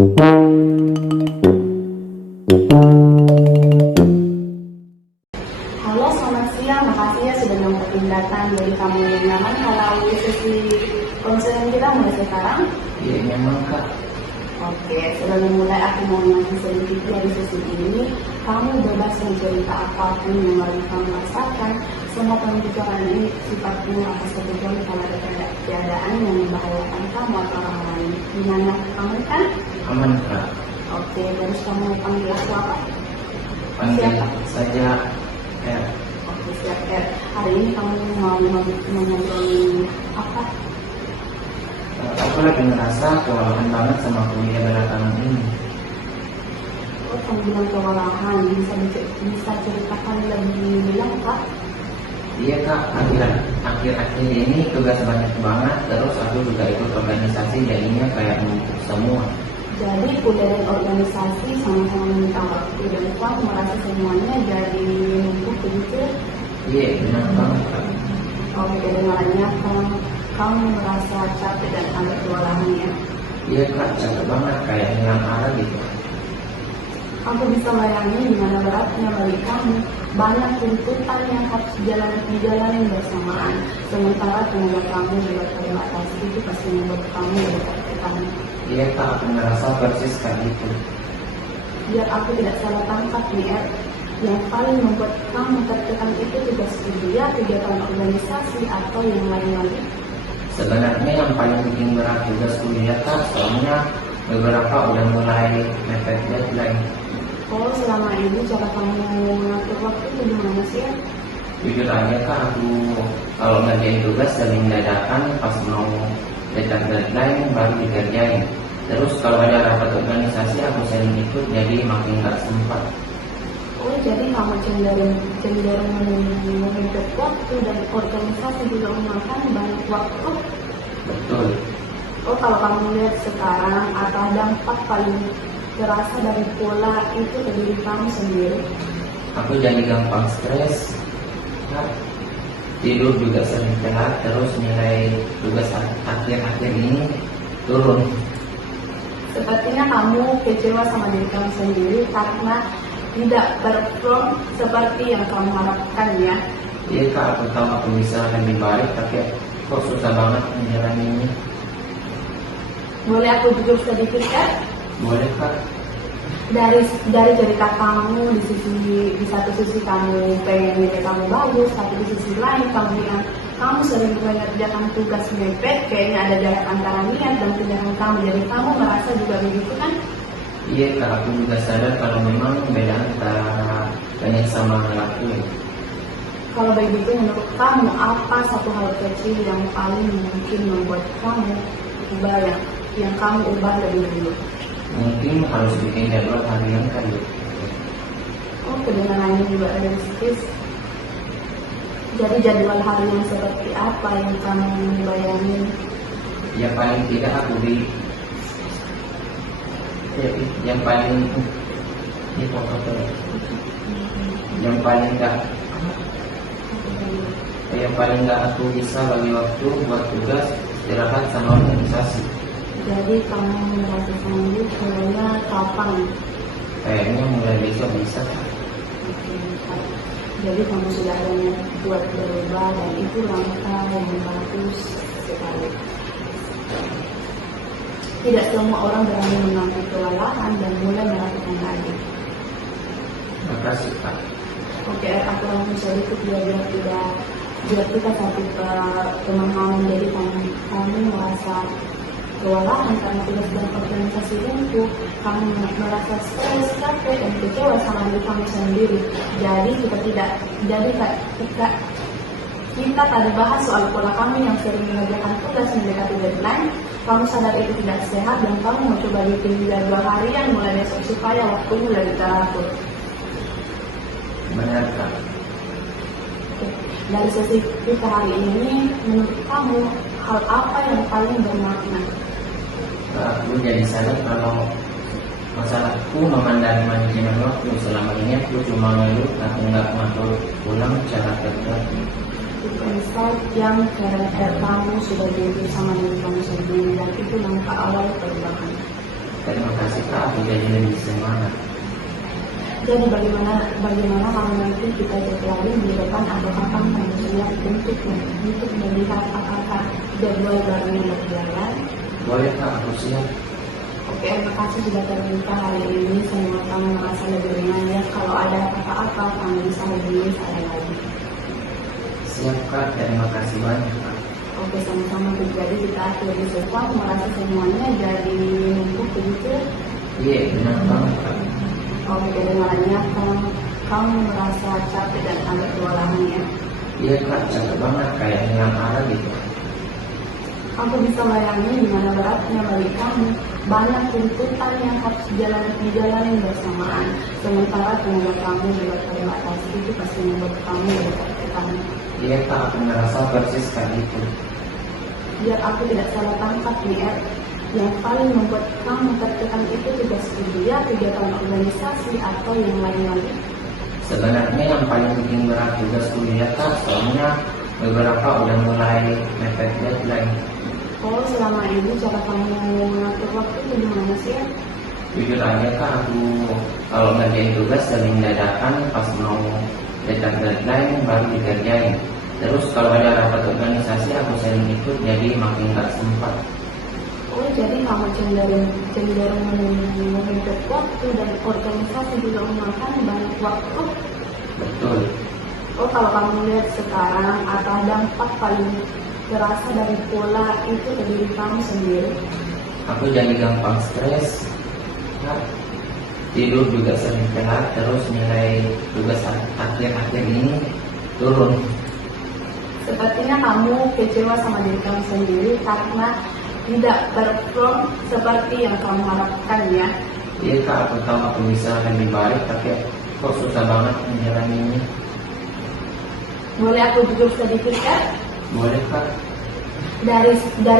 Halo, selamat siang. Makasih ya sudah nyempetin datang. Jadi kamu yang nyaman kalau sesi konseling kita mulai sekarang? Iya memang Kak. Oke, sebelum mulai aku mau ngasih sedikit dari sesi ini. Kamu bebas mencerita apapun yang lagi kamu rasakan. Semua pembicaraan ini sifatnya akan kecuali kalau ada keadaan yang membahayakan kamu atau orang lain. Gimana kamu kan? Aman Kak. Oke, terus kamu panggil aku apa? Panggil Siapa? saja R. Oke, siap. Hari ini kamu mau ngobrolin apa? Aku lagi ngerasa kewalahan banget sama kuliah belakangan ini. Oh, kamu bilang kewalahan, bisa ceritakan lebih lengkap? Iya Kak, akhir-akhir ini tugas banyak banget. Terus aku juga ikut organisasi jadinya kayak numpuk semua. Jadi kuliah dan organisasi sama-sama meminta waktu dan kamu merasa semuanya jadi numpuk begitu? Iya benar banget Kak. Oke, kedengarannya kamu merasa capek dan agak kewalahan ya? Iya Kak, capek banget kayak hilang arah gitu. Aku bisa bayangin gimana beratnya bagi kamu. Banyak tuntutan yang harus dijalani bersamaan. Sementara tenaga kamu juga terbatas, itu pasti membuat kamu dekat ke kamu. Iya Kak, aku ngerasa persis kayak gitu. Biar aku tidak salah tangkap nih, yang paling membuat kamu tertekan itu tugas kuliah, kegiatan organisasi, atau yang lain lagi? Sebenarnya yang paling bikin berat tugas kuliah Kak, soalnya beberapa udah mulai mepet deadline. Oh, selama ini cara kamu mengatur waktu itu gimana sih ya? Jujur aja Kak, aku kalau ngerjain tugas sering dadakan, pas mau deadline baru dikerjain. Terus kalau ada rapat organisasi aku sering ikut, jadi makin gak sempat. Oh, jadi kamu cenderung menuntut waktu dan organisasi juga memakan banyak waktu. Betul. Oh, kalau kamu lihat sekarang, apa dampak paling terasa dari pola itu ke diri kamu sendiri? Aku jadi gampang stres, Kak. Tidur juga sering telat, terus nilai tugas akhir-akhir ini turun. Sepertinya kamu kecewa sama diri kamu sendiri karena tidak perform seperti yang kamu harapkan ya. Iya Kak, aku tahu aku bisa lebih baik, tapi kok susah banget menjalaninya. Boleh aku jujur sedikit kan? Boleh Kak? Dari cerita kamu di satu sisi kamu pengen nilai kamu bagus, tapi di sisi lain kamu bilang kamu sering mengerjakan tugas mepet, kayaknya ada jarak antara niat dan tindakan kamu. Jadi kamu merasa juga begitu kan? Iya Kak, aku juga sadar kalau memang beda antara pengen sama ngelakuin. Kalau begitu menurut kamu apa satu hal kecil yang paling mungkin membuat kamu ubah yang kamu ubah lebih dulu? Mungkin harus bikin jadwal harian kali. Oh, kedengarannya juga realistis. Jadi jadwal harian seperti apa yang kamu bayangin? Ya paling tidak aku yang paling itu apa ya? Yang paling nggak aku bisa bagi waktu buat tugas, istirahat sama organisasi. Jadi kamu merasa sanggup mulainya kapan? Kayaknya mulai besok bisa. Oke, Pak. Jadi kamu sudah ada niat buat berubah dan itu langkah yang bagus sekali. Tidak semua orang berani mengambil kelelahan dan mulai melakukan lagi. Makasih Pak. Oke, aku langsung sedikit biar kita satu pemahaman. Jadi kamu merasa kewalahan karena tugas dan organisasi itu, kamu merasa stres, capek, dan kecewa sama diri kamu sendiri. Jadi kita tadi bahas soal pola kamu yang sering mengerjakan tugas mendekati deadline. Kamu sadar itu tidak sehat dan kamu mau coba bikin jadwal harian mulai besok supaya waktunya lebih teratur. Benar Kak. Dari sesi kita hari ini, menurut kamu hal apa yang paling bermakna? Aku jadi sadar kalau masalahku memandang manajemen waktu. Selama ini aku cuma ngeluh, aku nggak ngatur ulang cara kerja. Itu insight yang kamu sudah jujur sama diri kamu sendiri dan itu langkah awal perubahan. Terima kasih Kak, aku jadi lebih semangat. Jadi bagaimana kalau nanti kita jadwalin di depan atau kapan kamu siap untuk melihat apakah jadwal barunya berjalan? Boleh Kak, aku siap. Oke, terima kasih sudah terbuka hari ini. Semoga kamu merasa lebih ringan ya. Kalau ada apa-apa, kamu bisa hubungi saya lagi. Siap Kak, terima kasih banyak Kak. Oke, sama-sama. Jadi kita akhiri semua. Aku merasa semuanya jadi numpuk begitu. Iya, benar banget Kak. Oke, kedengarannya kamu merasa capek dan agak kewalahan ya. Iya Kak, capek banget kayak hilang arah gitu. Aku bisa bayangin gimana beratnya bagi kamu. Banyak tuntutan yang harus dijalani bersamaan. Sementara tenaga kamu juga terbatas. Itu pasti membuat kamu lebih tertekan. Iya Kak, aku merasa persis kayak gitu. Biar aku tidak salah tangkap nih, yang paling membuat kamu tertekan itu tugas kuliah, kegiatan organisasi, atau yang lain lagi? Sebenarnya yang paling bikin berat tugas kuliah Kak, soalnya beberapa udah mulai mepet deadline. Oh, selama ini cara kamu mengatur waktu itu gimana sih ya? Jujur aja Kak, aku kalau ngerjain tugas sering dadakan pas mau deadline baru dikerjain. Terus kalau ada rapat organisasi aku sering ikut, jadi makin gak sempat. Oh, jadi kamu cenderung menuntut waktu dan organisasi juga memakan banyak waktu. Betul. Oh, kalau kamu lihat sekarang, apa dampak paling terasa dari pola itu ke diri kamu sendiri? Aku jadi gampang stres, Kak. Tidur juga sering telat, terus nilai tugas akhir-akhir ini turun. Sepertinya kamu kecewa sama diri kamu sendiri karena tidak perform seperti yang kamu harapkan ya. Iya Kak, aku tahu aku bisa lebih baik, tapi kok susah banget menjalaninya. Boleh aku jujur sedikit kan? Boleh Kak? Dari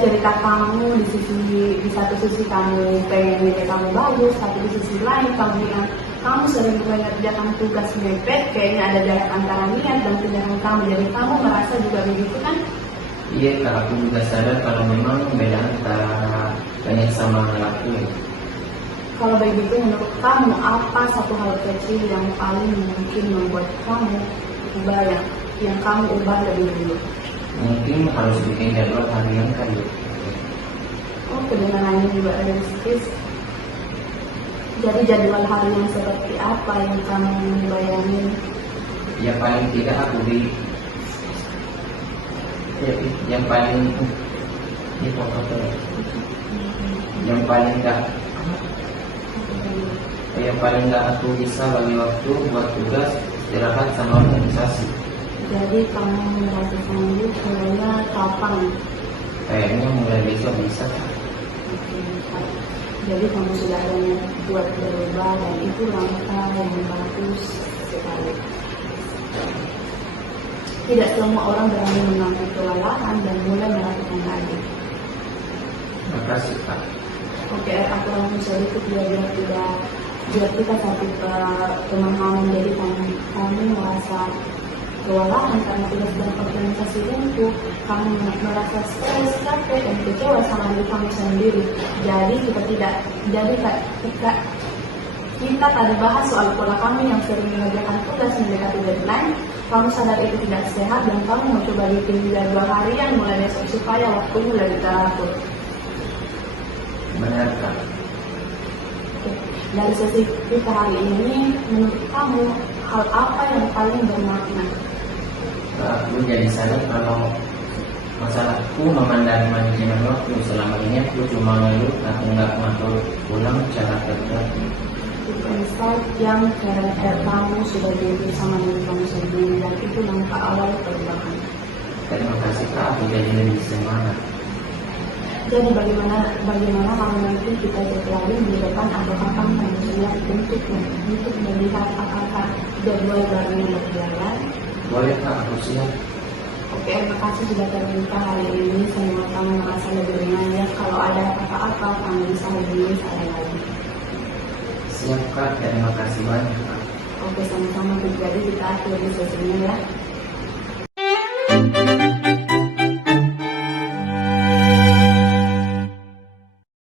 cerita kamu di satu sisi kamu pengen nilai kamu bagus, tapi di sisi lain kamu bilang kamu sering mengerjakan tugas mepet, kayaknya ada jarak antara niat dan tindakan kamu. Jadi kamu merasa juga begitu kan? Iya Kak, aku juga sadar kalau memang beda antara banyak sama ngelakuin. Kalau begitu menurut kamu apa satu hal kecil yang paling mungkin membuat kamu ubah yang kamu ubah lebih dulu? Mungkin harus bikin jadwal harian kali. Oh, kedengarannya juga realistis. Jadi jadwal harian seperti apa yang kamu bayangin? Ya paling tidak aku yang paling enggak aku bisa bagi waktu buat tugas, istirahat sama organisasi. Jadi kamu merasa sanggup mulainya kapan? Kayaknya mulai besok bisa Kak. Jadi kamu sudah banyak buat berubah dan itu langkah yang bagus sekali. Tidak semua orang berani mengambil kelelahan dan mulai melakukan lagi. Terima kasih Kak. Oke, aku langsung sedikit biar kita satu pemahaman. Jadi kamu merasa kewalahan karena tugas dan organisasi itu, kamu merasa stres, capek, dan kecewa sama diri kamu sendiri. Jadi kita tadi bahas soal pola kamu yang sering mengerjakan tugas mendekati deadline. Kamu sadar itu tidak sehat dan kamu mau coba bikin jadwal harian mulai besok supaya waktunya lebih teratur. Benar Kak. Dari sesi kita hari ini, menurut kamu hal apa yang paling bermakna? Aku jadi sadar kalau masalahku memandang manajemen waktu. Selama ini aku cuma ngeluh, aku nggak ngatur ulang cara kerja. Itu insight yang kira-kira kamu sudah jadi sama diri kamu sendiri dan itu langkah awal perubahan. Terima kasih Kak, aku jadi lebih semangat. Jadi bagaimana kalau nanti kita jadwalin di depan atau kapan kamu siap untuk melihat apakah jadwal barunya berjalan? Boleh Kak, aku siap. Oke, terima kasih sudah terbuka hari ini. Semoga kamu merasa lebih ringan ya. Kalau ada apa-apa, kamu bisa hubungi saya lagi. Siap Kak, terima kasih banyak Kak. Oke, sama-sama. Jadi kita akhiri sesinya ya.